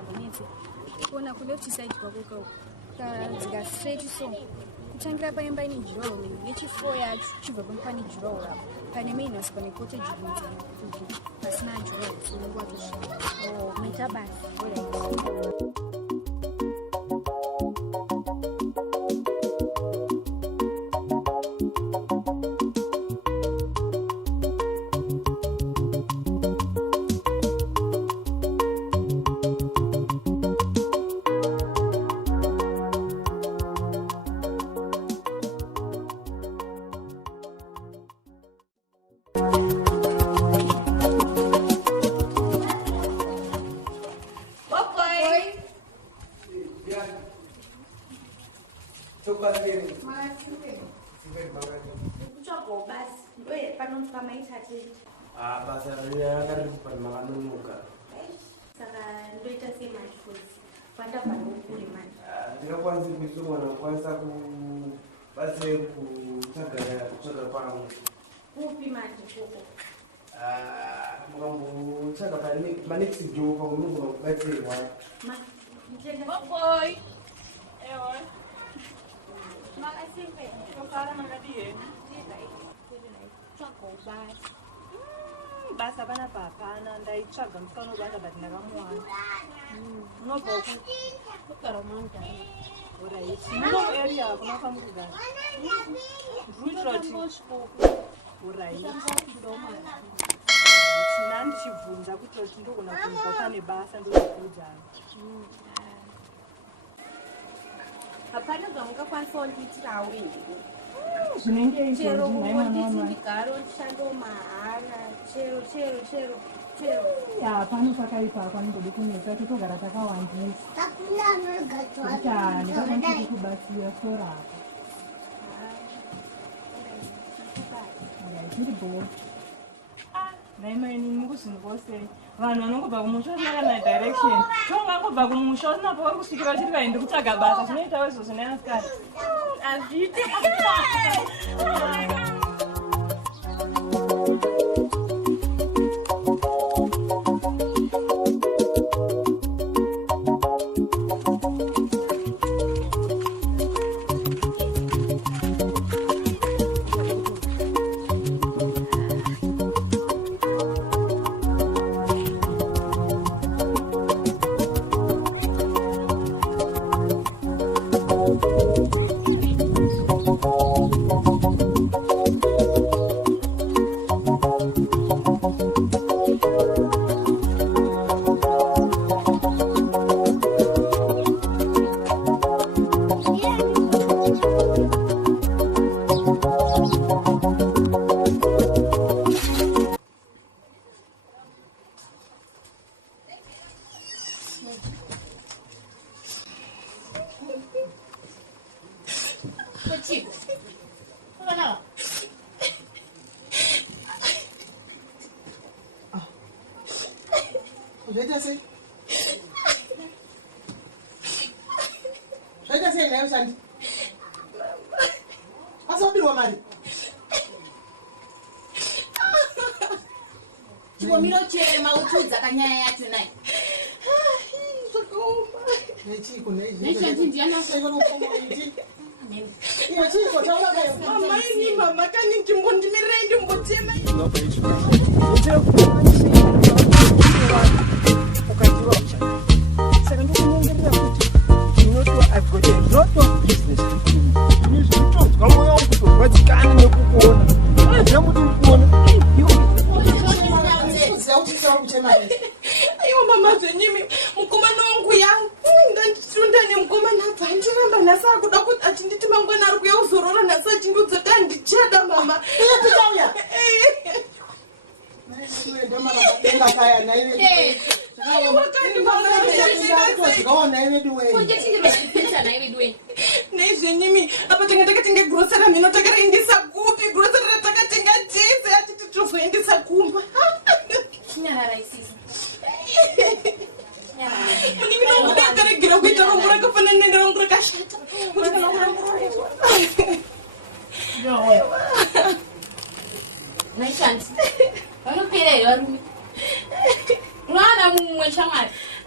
abonetse kuona ku left side kwako ka straight so kutangira paimba ine draw nechifuwo yacho chibva pane draw apo pane minus pane cottage bunza pasina draw unongwa kushika meta basi alright. Basa bana papana ndaitsvaga mufano basa but ndakamuwana unobva kukaramanta alright no area kunofamba kugara alright nandichibvunza kuti ndogona kunzwa pane basa ndokuudzana hapana zvamungakwanisa kundiitirawo zvinenge chero ndichindigaro ndishando mahara chero ya pano pakaipa kwaningode kunetsa totogara takawandisa ndikakwanisa kubatsira sora apa tiri bo naimaini mukuzingose vanhu vanongobva kumusha sinakana direction tongangobva kumusha sinapo vari kusvikira chiri kaindi kutsvaga basa zvinoitawo izvozvo neasikari azviti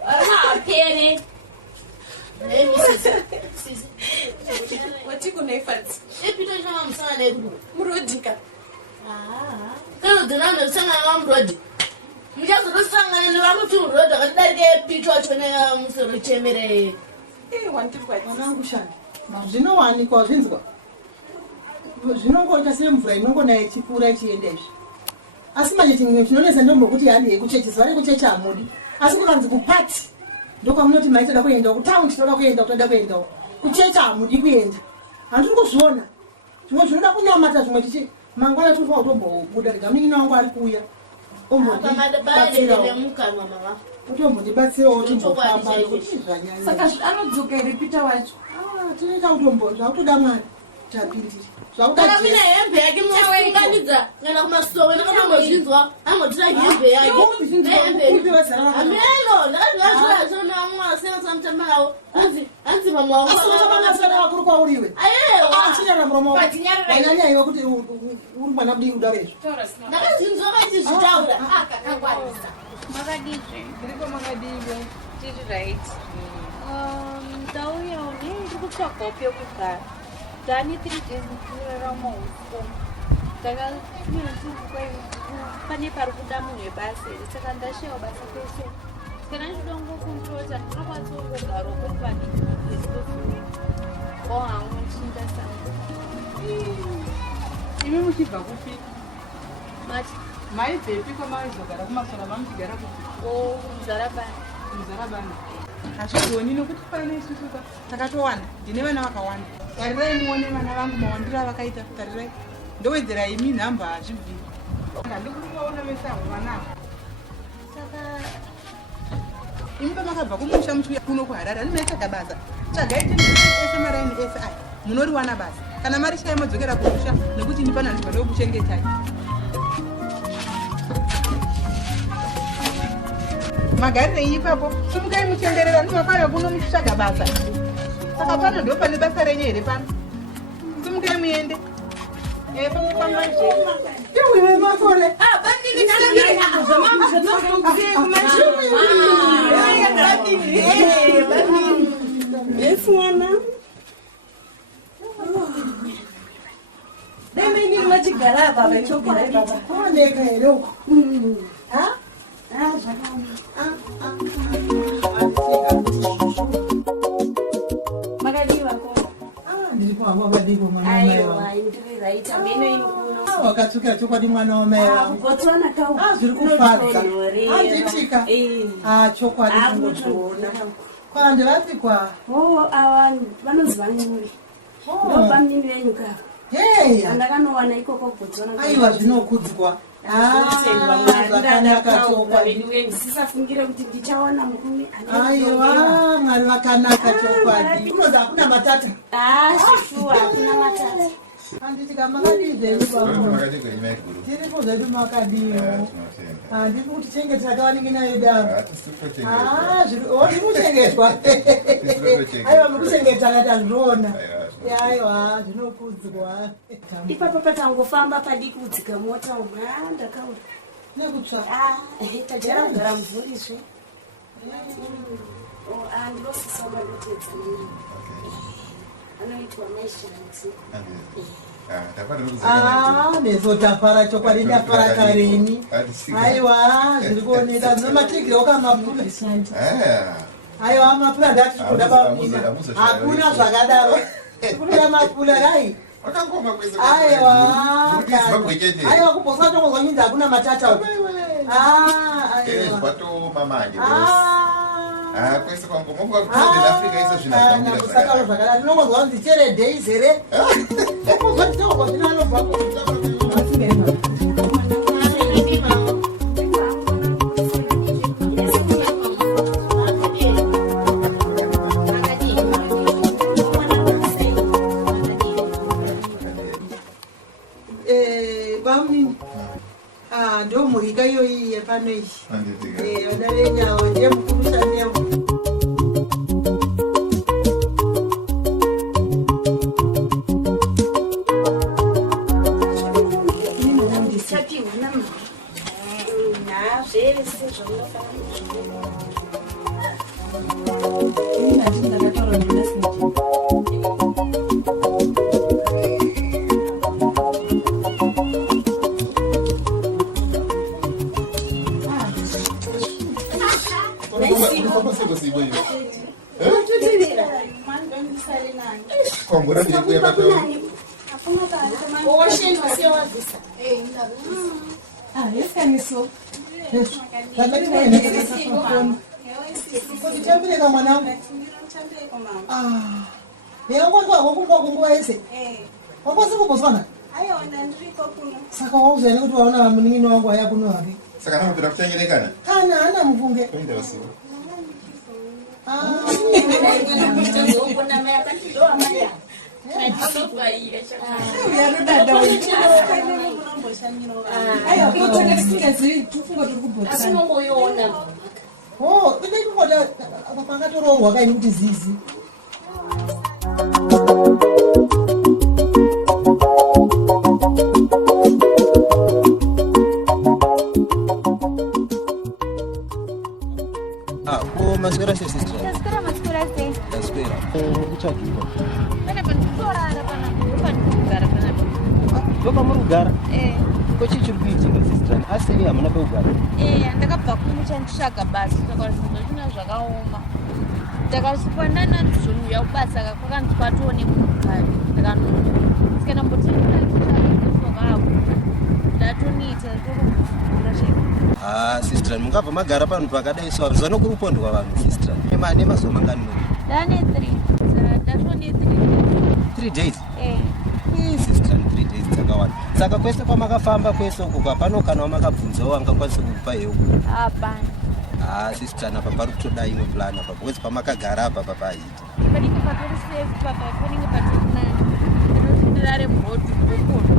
apere. Wati kunaifadzi. Epito chama musana nedu. Murodika. Kana dzinano sanga murodi. Muchazorosangana nevamuti urodi akadarike pito chona musoro chemere. Wandirwadzi. Mwanangu shani. Zvinowanikwa zvinzwa. Zvinongoita semvura inongona ichipfuura ichienda izvi. Asi manje chimwe chinonesa ndombokuti handi yekuchechi zuva rekuchechi hamudi. Asi kunanzi kupati. Ndokwamnoti maitoda kuenda kutaundi tinoda kuenda kutoda kuenda. Kuchechi hamudi kuenda. Handiri kuzviona. Zvimwe zvinoda kunyamata zvimwe tichi mangwana tinofa kutombobuda rega munin'ina wangu ari kuuya. Utombotibatsirawo timbofamba kuti zvanyanya. Saka anodzoka iri Peter wacho. Tinoita utombo zvakutoda mwari tapindira. Kana mina hembe yake musunganidza kana kumasowe nakamazvinzwa amotira hembe yake. Amelo ndazvira zvona mwasena samtamawo. Anzi mama wangu. Asina wakuru kwa uriwe. Ayewo. Achira muromo. Anyanya iwe kuti uri mwana budi udavezvo. Ndakazvinzwa kuti zvitaura. Akakangwarisa. Makadizve. Ndiripo makadiwe. Tiri right. Ndauya ndiri kutsvagawo pekugara. Ndane 3 days ndikurarama uko. Pane pari kuda munhu webasa here saka ndashayiwa basa kwese. Kana ndinoda kungokontrolta ndinokwanisa kungogara uko padiki hangu ndichindasango. Imi muchibva kupi? Mati Maibvepi kwamaizogara kumasora mamuchigara kupi? Muzarabani. Muzarabani. Hazvigoni nokuti paine isusu takatowanda. Ndine vana vakawanda. Tarirai muone vana vangu mawandiro avakaita. Tarirai. Ndowedzera imi nhamba hazvibviri. Ndikuri kuvaona vese avo vanavo. Saka Imi pamakabva kumusha muchiuya kuno kuHarare animaitsvaga basa. Tsvagai ese maraini ese aya. Munoriwana basa. Kana mari shaya modzokera kumusha nekuti ini pana nzvimbo ndokuchengetai. Magarirei ipapo. Simukai muchenderera ndinofanira kuno muchitsvaga basa. Saka pano ndo pane basa renyu here pano. Simukai muende. Iwe makore. Yes, mwana. Demeni machigara baba chogara baba. Kuoneka here uko. Ha? Makadiwa ko. Ndiri kuhamba padipo mwana wamai wangu. Aiwa, ndiri right ameno inokuno. Wakatsukira chokwadi mwana wamai wangu. Botswana kau. Zviri kufadza. Handitika. Chokwadi Akutoona. Kwandirafikwa. Awa vanonzi vanyuri. Ndo pamini venyu ka. Heya. Andakanowana ikoko Botswana. Aiwa zvinokudzwa. Zvakanaka chokwadi. Sisafungire kuti ndichawana murume. Aiwa, mwari vakanaka chokwadi. Kunonzi hakuna matata. Shuwa hakuna matata. Handitika makadizve Makadizve imai guru. tiripo zvedu makadiyo. Handiri kuti chengetera kavanenge nayo dava. Uri kuchengetwa. Aiwa mukuchengeta kati azviona. Aiwa zvinokudzwa. Ipapo patangofamba padiki kudzika mota ndakaura. Nekutsva. Tajara kugara muvhurizve. Ndilosisa madotedza anoitwa maishanzi. Nezo tafara chokwadi ndafara kareni. Aiwa zviri kuoneka dzinomatigirawo kamapura. Aiwa mapura ndati kuda pamina. Hakuna zvakadaro. Kuda mapura rai. Aiwa. Aiwa kubosa tongozwa nyinzi hakuna matata. Aiwa. Kwese kwangu mungu wakutoda Afrika isa zvinazvamira zvakadaro. Zvakadaro ndinongozwa kunzi chere days here. Kuzwa tongozwa zvinanobva ndo mhurika iyoyi yepano iyi. Vana venyawo ndiye mukuru shandewo. taura ndinasiti. Yesaniso. Kutitambireka mwanangu. Wakumba ese. Wakwasi kubosana. Saka wauzeni kuti waona muningino wangu haya kuno wapi. Saka namupira kutengerekana. Kana hana mvunge. Kuenda wasiwa. Pakatororwa kaini kuti zizi. Mascara se sister. Espera, mas por assim. Espera. Mucha juga. Mana pentora pana. Bukan pana. Coba merugara. Kok chichi kuitika sister. Asili hamuna peugara. Ndakabva kumuchanditsvaga basi ndakazvinzwa zvina zvakaoma. Ndakazvipanana ndizvouya kubasa kwakanzi kwatone mugari. Ndikana mbotenda ndakavo. Ndatoniita sister, mungabva magara panhu pakadai so zvano kurupondwa vanhu sister. Mane mazuva mangani muri? Dane 3. Ndatone 3 days. Sister, 3 days dzakawanda. Saka kwese pamakafamba kwese uko kapano kana wamakabvunzawo angakwanisa kukupa hewu? Hapana. Sister, napa pari kutoda imwe plan apa because pamakagara apa papaita. Panenge patori safe papa, panenge patori nani. Ndinozvindira bhoti kukono.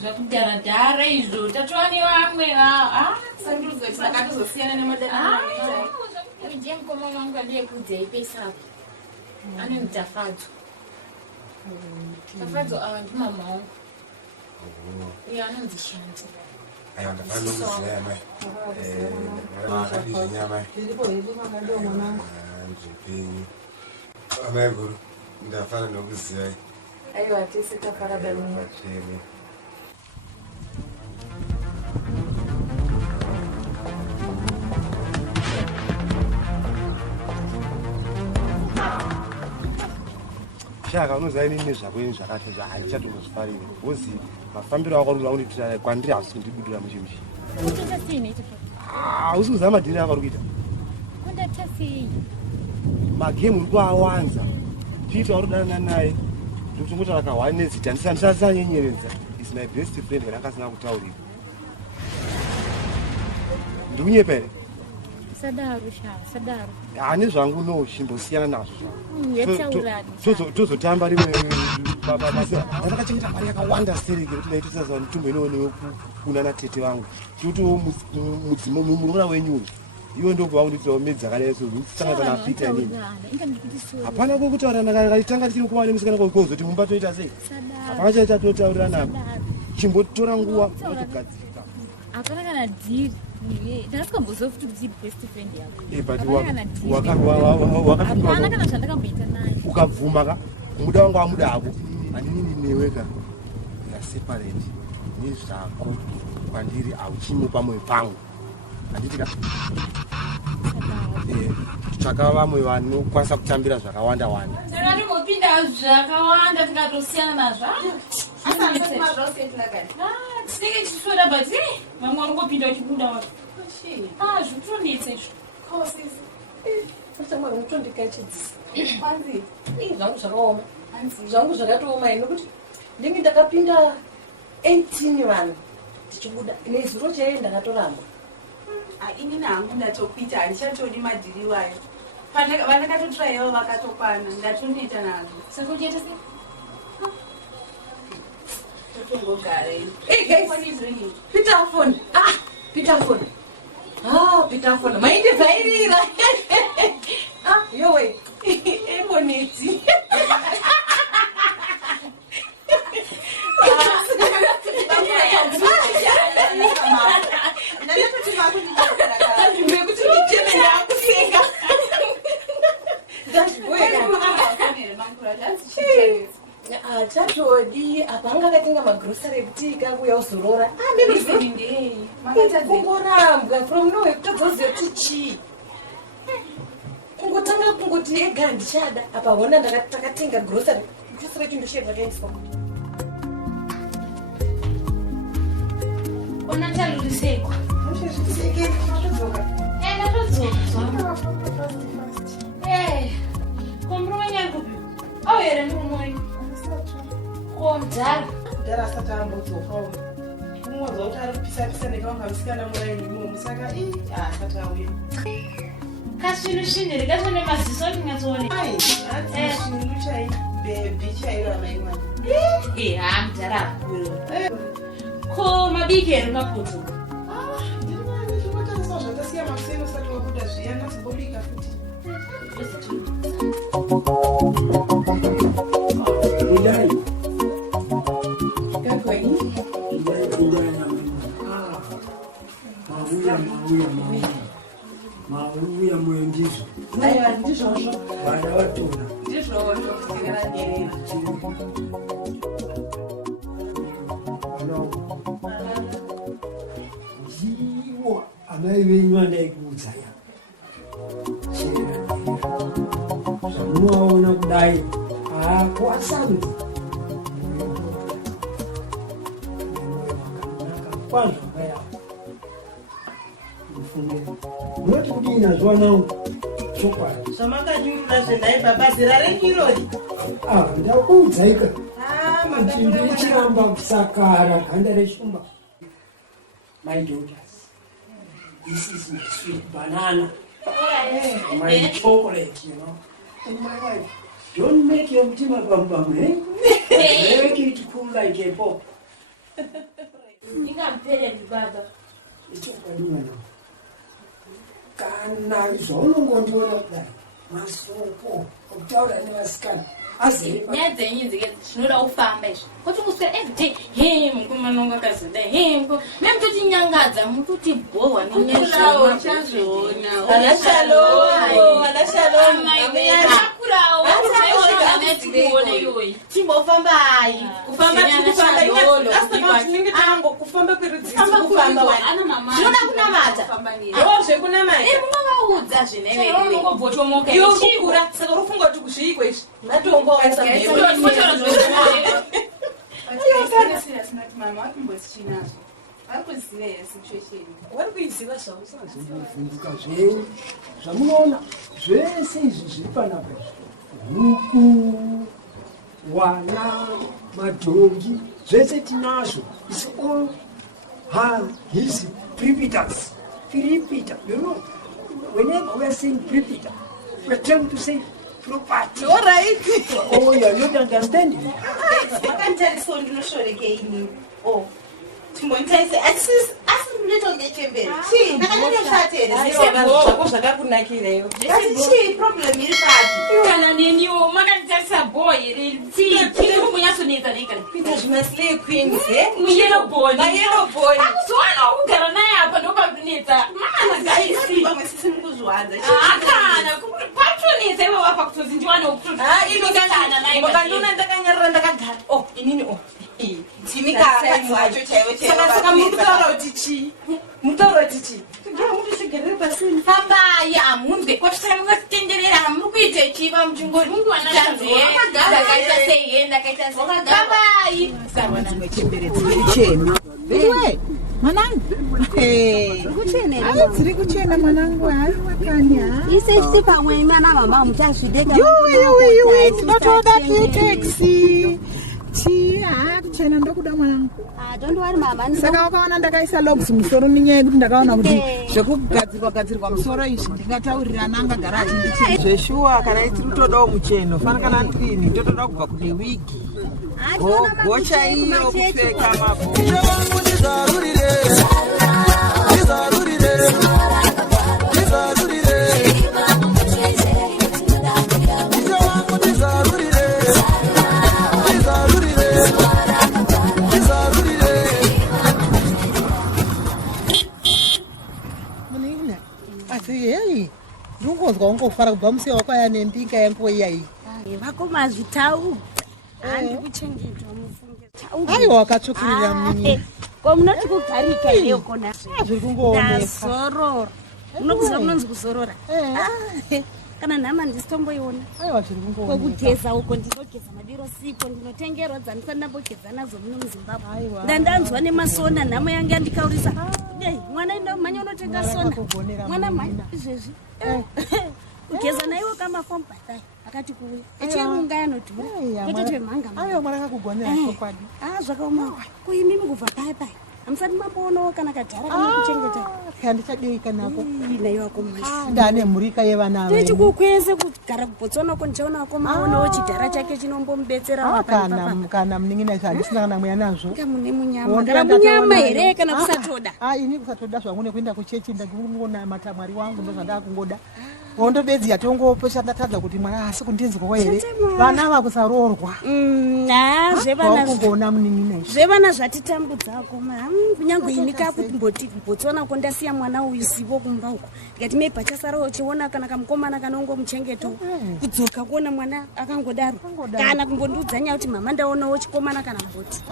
Zvakudharadhara izvo tatova nevamwe sakatozosiyana nemadaaje mukoma wangu adiye kudzai pesapo anoni tafadzo ava ndimama wangu iye anonzi Shanti. Aiwa ndakanokuziya mai. Makadizve nyamai. Nzvipenyu. Amai guru, ndafana nokuziyai. Aiwa tese tafara balungu. Shaka unoziva inini zvako ini zvakati handichatonozvifariri bhozi mafambiro akarura kundiitira kwandiri hausi kundibudira muchimchi. Hausi kuziva madhiri akari kuita magemu uri kuawanza chiita uri kudanana naye ndokutongotara kahwani nezita ndisanyenyeredza is my best friend kana akasina kutaurira ndiri kunyepa here Sadaro. Nezvangu no chimbosiyana nazvo tozotamba rimwe ndakachengeta mari yakawanda sereke kuti ndaitosaza mitumbo inoonewo kuna tete vangu tiotiwo murumuna wenyu iwe ndobva kunditirawo medzi akadai so usangana napita nini hapana kokutaura ndakatanga tiri kuva nemusikana kozoti mumba toita sei hapana chaita totaurirana chimbotora nguva otogadzirika hapana kana dhiri ndasikambozova kuti kuti best friend hapana kana zvandakamboita naye ukabvuma ka muda wanga wamuda ako handinini neweka yaseparate nezvako kwandiri hauchimupa moyo pangu handitika tsvaka vamwe vanokwanisa kutambira zvakawanda wanda ndakatongopinda zvakawanda tikatosiyana nazvo tinenge tichisoda but vamwe vanongopinda uchibuda wavo zvitonetsa zvangu zvakaoma zvangu zvakatooma nokuti ndinge ndakapinda 18 vanhu tichibuda nezuro chaiye ndakatoramba inini hangu ndatopita handichatodi madhiri wayo vandakatotraivo vakatokwana ndatonoita nazvo saka uchiita sei Peterfone maindivhairira yowe emoneti Jodi, apanga katenga magrocery kuti kangu yauzorora. Kungorambwa from nowhere kutodzoziva kuti chii. Kungotanga kungoti ega ndichada apa hona takatenga grocery. Grocery chindosheva kaiswa. Ona chaluriseko. Comprou nyangu. Oh, era no mãe. Contar. Dara asati ambodzoka. Kumodza kuti ari kupisa nekavanga musikana muraini musaka asati auya. Kasvinushinire kachone maziso ndingatsoone. Shinu chai baby chairo amaimwana. Mudhara akuru. Ko mabiki eri mapoto. Ndinotariswa zvakasiya makuseni usati wabuda zviya nasimbobika futi. Mauya muendizo. Aiwa ndizvozvo. Vana vatona. Ndizvozvo tikaragerera. Ndiwo amai venyu andaikuudzaya. Zvamunoona kudai kwasanzi. Kwazvo kaya. Munoti kudini mazuva nangu chokwadi Zvamakanyurura zvendaibva basi rarenyirori. ndakuudzaika kuti ndichiramba kusakara ganda reshumba. My daughters, this is my sweet banana, my chocolate, you know. And my wife, don't make your mtima bam, eh? Make it cool like a pop. Ingampeleni baba. Ichokwadiwa now. Kana zvaunongondiona kudai masoko okutaura nevasikana nyaya dzenyu zvinoda kufamba izvi kuti musika everyday mukumanonga akazodai memutotinyangadza mutoti bhorwa timbofambai kufamba kwerudzizokufambazvinoda kunamata zvekunamatmungovaudza zvineiura saka rufunga kuti kuzviiko izvi warikuiziva zvavusazovhunduka zveu zvamunoona zvese izvi zviri panapa huku wana madhongi zvese tinazvo is all his predators. You know, whenever we are saying predator, we are trying to say property. All right. Oh, you are not understanding. Oh, dziri kuchena mwanangu makanya isesi pamwe mwana mama mutazvideka tinotoda taxi kuchena ndokuda mwanangu don't worry mama saka wakaona ndakaisa logs musoro nenyaya yekuti ndakaona kuti zvekugadzirwa musoro izvi ndingataurira nanga gara achindichii zveshuwa kana tiri kutodawo mucheno fana kana ndini totoda kubva kune wigi gocha iyo kupfeka ndingonzwa ungofara kubva musiya wakwaya nembinga yangu iyai vakoma zvitau handi kuchengetwa mufunge aiwa wakatsvukirira mnini ko munoti kugarika ireyo kona zviri kungooneka ndazorora munokuziva kunonzi kuzorora kana nhama ndisitomboiona aiwa zviri kungooneka kwekugeza uko ndinogeza madiro sipo ndinotengerwa dzandisati ndambogeza nazo muno muzimbabwe ndandanzwa nemasona nhamo yange yandikaurisa mwana mhanya unotenga sona mwana mhanya izvezvi kugeza naiwo kamafom batai akati kuuya echirunga yanodhura kwete mhanga aiwa mwana akakugonera chokwadi zvakaoma kuimimi kubva pai pai amusati mamboonawo kana kadhara kana kuchengeta kandichadei kanako naiwako ndane mhurika yevana tichikukwese kugara kubotsona uko ndichaona wako maonawo chidhara chake chinombomubetsera kana munin'ina handisina kana mweya nazvo mune munyama kana munyama here kana kusatoda ini kusatoda zvangu nekuenda kuchechi ndakungonamata mwari wangu ndozvandakungoda wondobedzi yatongopesha ndatadza kuti mwana asi kundinzwawo here vana vakusarorwa zvevanakungona munin'ina zvevana zvatitambudzako kunyange ini kakumboti botsona ko ndasiya mwana uyu sivo kumba uko ndikati maybe achasarawo chiona kana kamukomana kanongomuchengeto kudzoka kuona mwana akangodaro kana kumbondiudza nyaya kuti mama ndaonawo chikomana kana mboti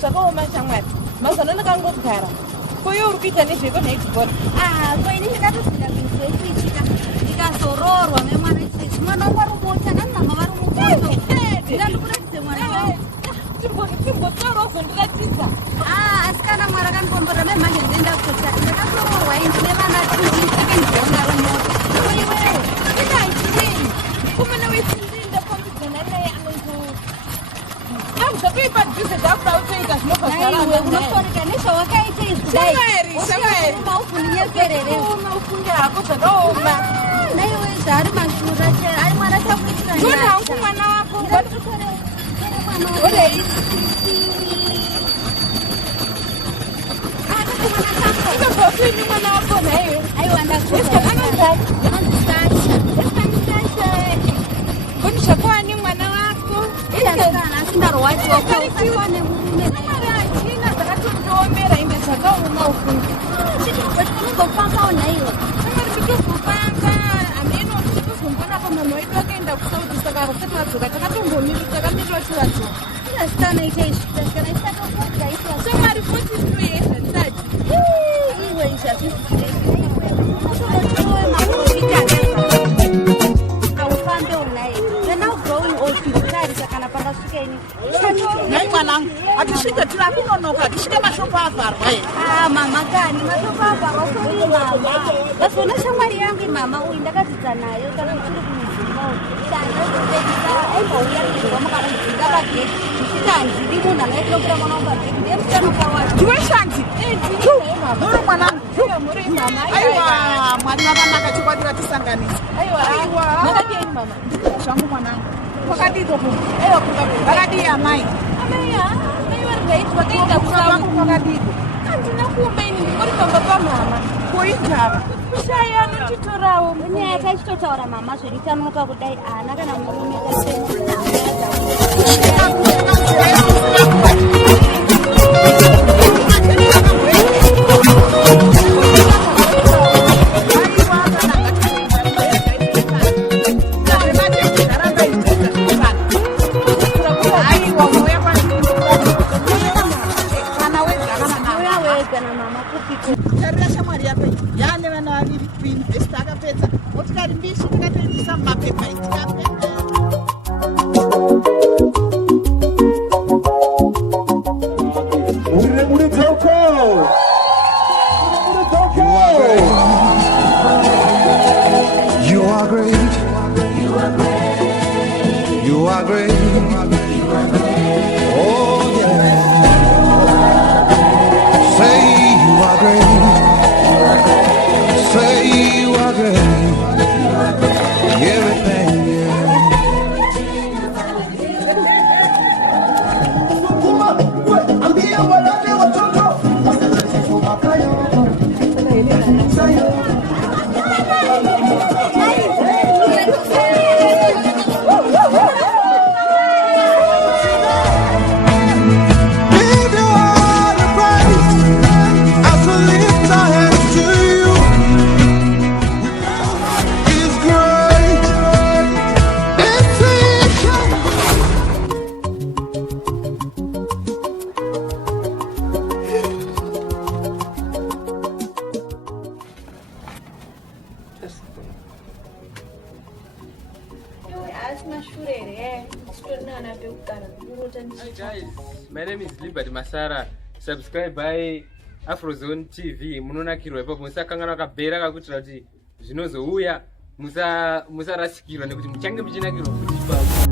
zvakaoma shamwari mazana ndakangogara koyo uri kuita nezveko naitibona ko ini ndakatosvika kuinzvesvichika ndikazororwa nemwana ichii mwana wangu ari mota namama vari mukoto ndandikuratidze mwana chimbotsaura uzondiratidza asi kana mwari akandikomborera memhanje ndenda kutota ndakatororwa ini ndine vana tiiakendiona romota koiwewo inaichii kumana wesindinda pambidzana naye anonzi zvatoipa dhize dzakutautoita zvinobvaunotorika nezvawakaita izvimaufundinyererema ufunge hako zvakaoma naiwe zvaari mashura ari mwana takuitira ndona hangu mwana wako ndobvakuini mwana wako naiwe aiwa ndaanonzai koni zvakuwani mwana wako asindarwadziwakaiwa nemurume mari achina dzakatondiomera inde zvakaoma ufunge unozofambawo naiwe amari nditozofamba hameno nditozombona pamama wedu akaenda kusauti saka rasati vadzoka takatombomirira takamirira tiwadzoka asitanoita izvikana isatokudaisa shamwari 42 years handisati iwe izvazvizvireaufambe unai now growing old kutarisa kana pakasvika ini nai mwanangu hatisvike tiri akunonoka hatisvike mashopo avharwa mama kani mashopo avharwa sori mama vazona shamwari yangu imama uyu ndakadzidza nayo kana tiri kumuzimba aibauyairwa mukaudzinga pageti zvisina handidi munhu angaitokura mwana wangu pageti ndiye mutano kwawacho ndiweshanzi muri mwanangu aiwa mwari vakanaka chokwadi vatisanganisa makadii mama zvangu mwanangu kwakadiko vakadii amai vakaenda kusangu kwakadiko handina kuumba ini ndingori pamba pamama koigava kushaya anotitorawo nyaya yakaichitotaura mama zveritanoka kudai ana kana murume tarira shamwari yako yaane vana vaviri kuinvesti akapedza motikari mbishi takatoindisa mumapepa itikapedza You are great. You are great. You are great. Oh yeah. Say you are great. Say you are great. My name is Liberty Masara. Subscribe by Afrozone TV. Munonakirwa ipapo musakangana wakabhera kakutira kuti zvinozouya musarasikirwa nekuti muchange muchinakirwa futi ipapo.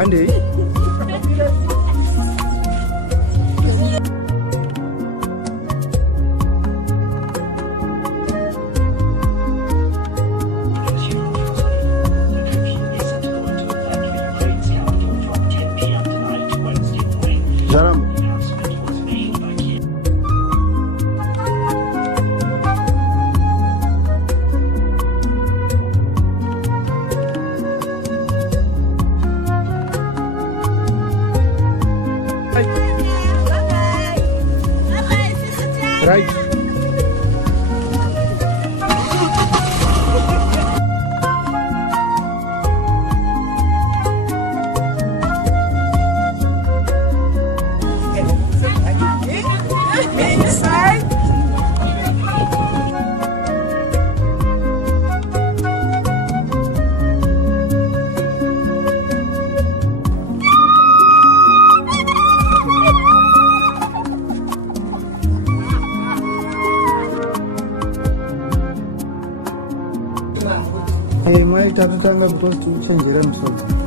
Andei right. Mwaita kutanga kutozi kuchenjera musoro.